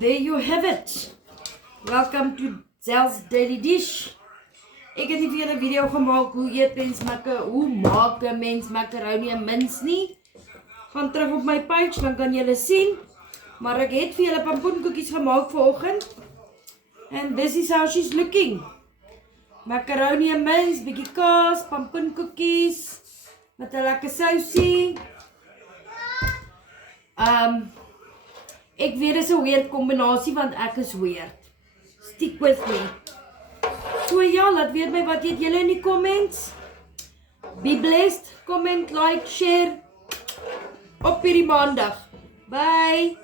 There you have it. Welcome to Zel's Daily Dish. Ek het nie vir julle 'n video gemaak hoe maak 'n mens macaroni en mins nie. Gaan terug op my page, dan kan julle sien. Maar ek het vir julle pampoenkoekies gemaak vanoggend. And this is how she's looking. Macaroni en mins, bietjie kaas, pampoenkoekies met 'n lekker sousie. Ek weet dis 'n weird kombinasie want ek is weird. Stick with me. So ja, laat weet my wat eet julle in die comments. Be blessed, comment, like, share op hierdie maandag. Bye.